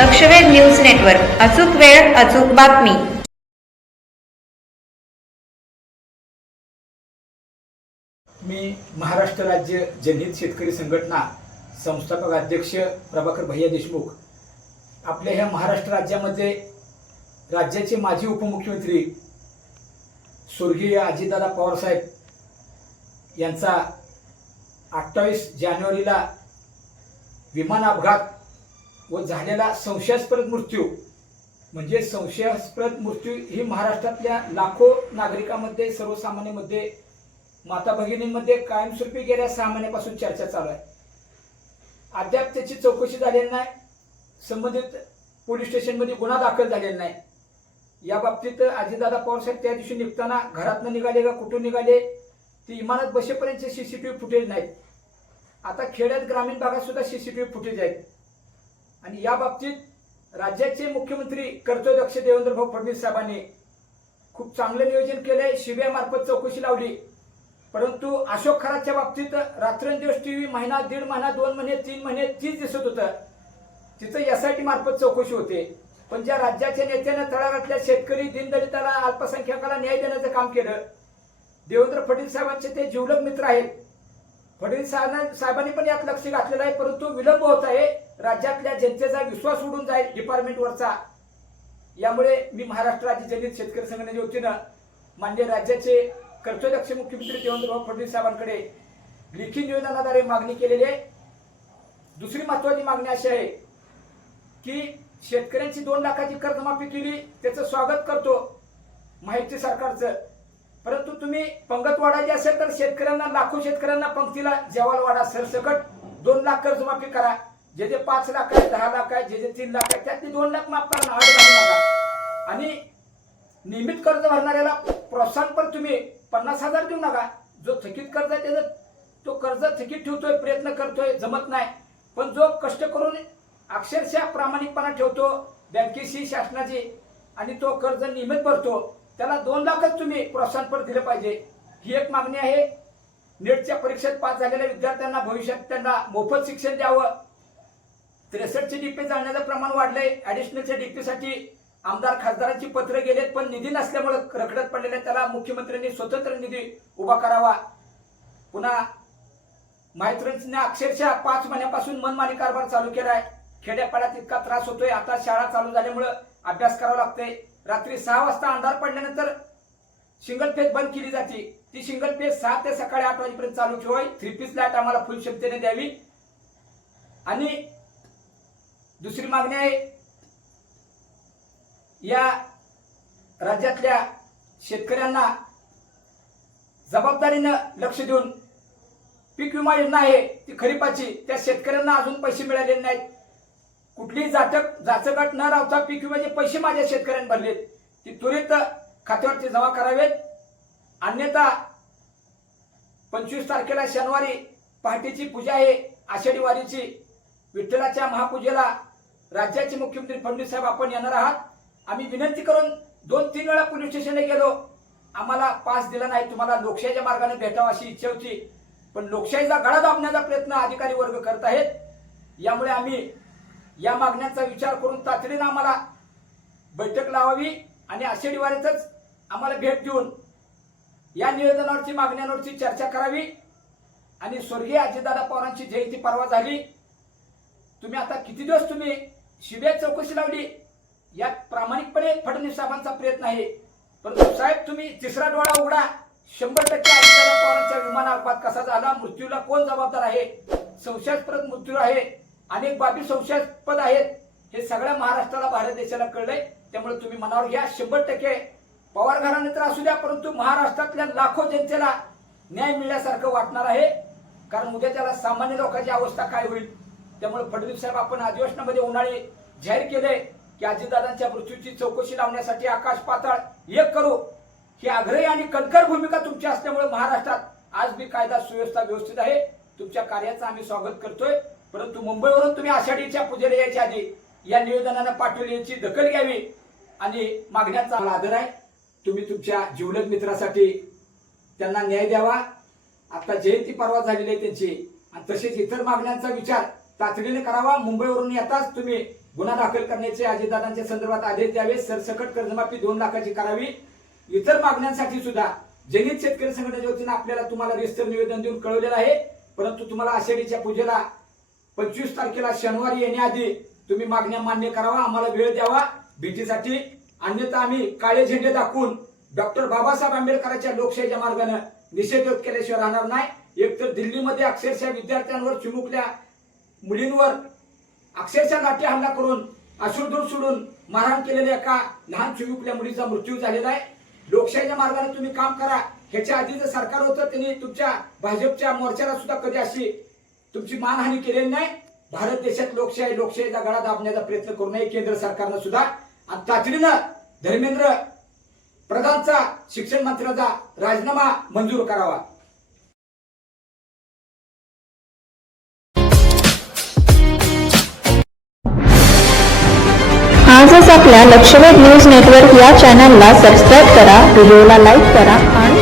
लक्षवेध news network. अचूक वेळ, अचूक बातमी. मी महाराष्ट्र राज्य जनहित शेतकरी संघटना संस्थापक अध्यक्ष प्रभाकर भैया देशमुख. आपल्या ह्या महाराष्ट्र राज्यामध्ये राज्याचे माजी उपमुख्यमंत्री स्वर्गीय अजितदादा पवार साहेब यांचा 28 जानेवारीला विमान अपघात व झालेला संशयास्पद मृत्यू, म्हणजे संशयास्पद मृत्यू ही महाराष्ट्रातल्या लाखो नागरिकांमध्ये, सर्वसामान्यांमध्ये, माता भगिनींमध्ये कायमस्वरूपी गेल्या 6 महिन्यापासून चर्चा चालू आहे. अद्याप त्याची चौकशी झालेली नाही. संबंधित पोलीस स्टेशनमध्ये गुन्हा दाखल झालेला नाही. या बाबतीत अजितदादा पवार साहेब त्या दिवशी निघताना घरातनं निघाले का कुठून निघाले ती इमारत बसेपर्यंतचे सीसीटीव्ही फुटेज नाहीत. आता खेड्यात ग्रामीण भागात सुद्धा सीसीटीव्ही फुटेज आहेत. आणि या बाबतीत राज्याचे मुख्यमंत्री कर्तव्यदक्ष देवेंद्रभाऊ फडणवीस साहेबांनी खूप चांगलं नियोजन केलंय. सीबीआय मार्फत चौकशी लावली. परंतु अशोक खराच्या बाबतीत रात्रंदिवस टीव्ही महिना, 1.5 महिना, 2 महिने, 3 महिने तीच दिसत होतं. तिथं एसआयटी मार्फत चौकशी होते. पण ज्या राज्याच्या नेत्यानं तळागाळातल्या शेतकरी, दीनदलिताला, अल्पसंख्याकाला न्याय देण्याचं काम केलं, देवेंद्र फडणवीस साहेबांचे ते जिवलग मित्र आहेत. फडणवीस साहेबांनी पण यात लक्ष घातलेलं आहे. परंतु विलंब होत आहे. राज्यातल्या जनतेचा विश्वास उडून जाईल डिपार्टमेंटवरचा. यामुळे मी महाराष्ट्र राज्य जनहित शेतकरी संघटनेच्या वतीनं माननीय राज्याचे कर्तव्यदक्ष मुख्यमंत्री देवेंद्रभाऊ फडणवीस साहेबांकडे लेखी निवेदनाद्वारे मागणी केलेली आहे. दुसरी महत्वाची मागणी अशी आहे की शेतकऱ्यांची 2 लाखाची कर्जमाफी केली, त्याचं स्वागत करतो माहिती सरकारचं. परंतु तुम्ही पंगत वाढायची असेल तर शेतकऱ्यांना, लाखो शेतकऱ्यांना पंक्तीला जेवायला वाढा. सरसकट 2 लाख कर्जमाफी करा. जे 5 लाख आहे, 10 लाख आहे, जे 3 लाख आहे, त्यातली 2 लाख माफ करा. आड घालू नका. आणि नियमित कर्ज भरणाऱ्याला प्रोत्साहन पण तुम्ही 50,000 देऊ नका. जो थकीत कर्ज आहे त्याचं तो कर्ज थकीत ठेवतोय, प्रयत्न करतोय, जमत नाही. पण जो कष्ट करून अक्षरशः प्रामाणिकपणा ठेवतो बँकेशी, शासनाची, आणि तो कर्ज नियमित भरतो, त्याला 2 लाखच तुम्ही प्रोत्साहनपर दिलं पाहिजे. ही एक मागणी आहे. नेटच्या परीक्षेत पास झालेल्या विद्यार्थ्यांना भविष्यात त्यांना मोफत शिक्षण द्यावं. 63चे डीपी जाळण्याचं प्रमाण वाढलंय. ऍडिशनलच्या डीपीसाठी आमदार खासदारांची पत्र गेलेत, पण निधी नसल्यामुळे रखडत पडलेल्या त्याला मुख्यमंत्र्यांनी स्वतंत्र निधी उभा करावा. पुन्हा माहितीने अक्षरशः 5 महिन्यापासून मनमानी कारभार चालू केलाय. खेड्यापाड्यात इतका त्रास होतोय. आता शाळा चालू झाल्यामुळे अभ्यास करावा लागतोय. रात्री 6 वाजता अंधार पडल्यानंतर सिंगल फेज बंद केली जाते. ती सिंगल फेज 6 ते सकाळी 8 वाजेपर्यंत चालू ठेवावी. 3 पीस लाईट आम्हाला फुल क्षमतेने द्यावी. आणि दुसरी मागणी आहे, या राज्यातल्या शेतकऱ्यांना जबाबदारीनं लक्ष देऊन पीक विमा योजना आहे ती खरीपाची, त्या शेतकऱ्यांना अजून पैसे मिळालेले नाहीत. कुठलीही जाचकट न राहता पीक विम्याचे पैसे माझ्या शेतकऱ्यांनी भरलेत, ती त्वरित खात्यावरती जमा करावेत. अन्यथा 25 तारखेला शनिवारी पहाटेची पूजा आहे आषाढी वारीची. विठ्ठलाच्या महापूजेला राज्याचे मुख्यमंत्री फडणवीस साहेब आपण येणार आहात. आम्ही विनंती करून 2-3 वेळा पोलीस स्टेशनला गेलो. आम्हाला पास दिला नाही. तुम्हाला लोकशाहीच्या मार्गाने भेटावं अशी इच्छा होती, पण लोकशाहीचा गळा दाबण्याचा प्रयत्न अधिकारी वर्ग करत आहेत. यामुळे आम्ही या मागण्यांचा विचार करून तातडीनं आम्हाला बैठक लावावी आणि आषाढी वारीतच आम्हाला भेट देऊन या निवेदनावरची, मागण्यांवरची चर्चा करावी. आणि स्वर्गीय अजितदादा पवारांची जयंती परवा झाली. तुम्ही आता किती दिवस तुम्ही सीबीआय चौकशी लावली, यात प्रामाणिकपणे फडणवीस साहेबांचा प्रयत्न आहे. परंतु साहेब, तुम्ही तिसरा डोळा उघडा. 100% अजितदादा पवारांच्या विमान अपघात कसा झाला, मृत्यूला कोण जबाबदार आहे, संशयास्पद मृत्यू आहे, अनेक बाबी संशयास्पद आहेत, हे सगळ्या महाराष्ट्राला, भारत देशाला कळलंय. त्यामुळे तुम्ही मनावर घ्या. 100% पवार घराणे तर असू द्या, परंतु महाराष्ट्रातल्या लाखो जनतेला न्याय मिळण्यासारखं वाटणार आहे. कारण उद्या त्याला सामान्य लोकांची अवस्था काय होईल. त्यामुळे फडणवीस साहेब, आपण अधिवेशनामध्ये उन्हाळी जाहीर केले की अजितदादांच्या मृत्यूची चौकशी लावण्यासाठी आकाश पाताळ एक करू. ही आग्रही आणि कणखर भूमिका तुमची असल्यामुळे महाराष्ट्रात आज बी कायदा सुव्यवस्था व्यवस्थित आहे. तुमच्या कार्याचं आम्ही स्वागत करतोय. परंतु मुंबईवरून तुम्ही आषाढीच्या पूजेला यायच्या आधी या निवेदनानं पाठवल्याची दखल घ्यावी आणि मागण्याचा मला आदर आहे. तुम्ही तुमच्या जिवलग मित्रासाठी त्यांना न्याय द्यावा. आता जयंती परवा झालेली आहे त्यांची, आणि तसेच इतर मागण्यांचा विचार तातडीने करावा. मुंबईवरून येताच तुम्ही गुन्हा दाखल करण्याचे अजितदादांच्या संदर्भात आदेश द्यावे, सरसकट कर्जमाफी 2 लाखाची करावी. इतर मागण्यांसाठी सुद्धा जनहित शेतकरी संघटनेच्या वतीने आपल्याला तुम्हाला रिस्तर निवेदन देऊन कळवलेलं आहे. परंतु तुम्हाला आषाढीच्या पूजेला 25 तारखेला शनिवारी येण्याआधी तुम्ही मागण्या मान्य करावा, आम्हाला वेळ द्यावा भेटीसाठी. अन्यथा आम्ही काळे झेंडे दाखवून डॉक्टर बाबासाहेब आंबेडकरांच्या लोकशाहीच्या मार्गाने निषेध केल्याशिवाय राहणार नाही. एकतर दिल्लीमध्ये अक्षरशः विद्यार्थ्यांवर, चिमुकल्या मुलींवर अक्षरशः लाठी हल्ला करून अश्रुधूर सोडून मारहाण केलेल्या एका लहान चिमुकल्या मुलीचा मृत्यू झालेला आहे. लोकशाहीच्या मार्गाने तुम्ही काम करा. ह्याच्या आधी जे सरकार होतं त्यांनी तुमच्या भाजपच्या मोर्चाला सुद्धा कधी अशी तुमची मानहानी केलेली नाही. भारत देशात लोकशाहीचा गळा दाबण्याचा प्रयत्न करू नये केंद्र सरकारनं सुद्धा. आणि तातडीनं धर्मेंद्र प्रधानचा शिक्षण मंत्र्याचा राजीनामा मंजूर करावा. आजच आपल्या लक्षवेध न्यूज नेटवर्क या चॅनलला सबस्क्राईब करा, व्हिडिओला लाईक करा आणि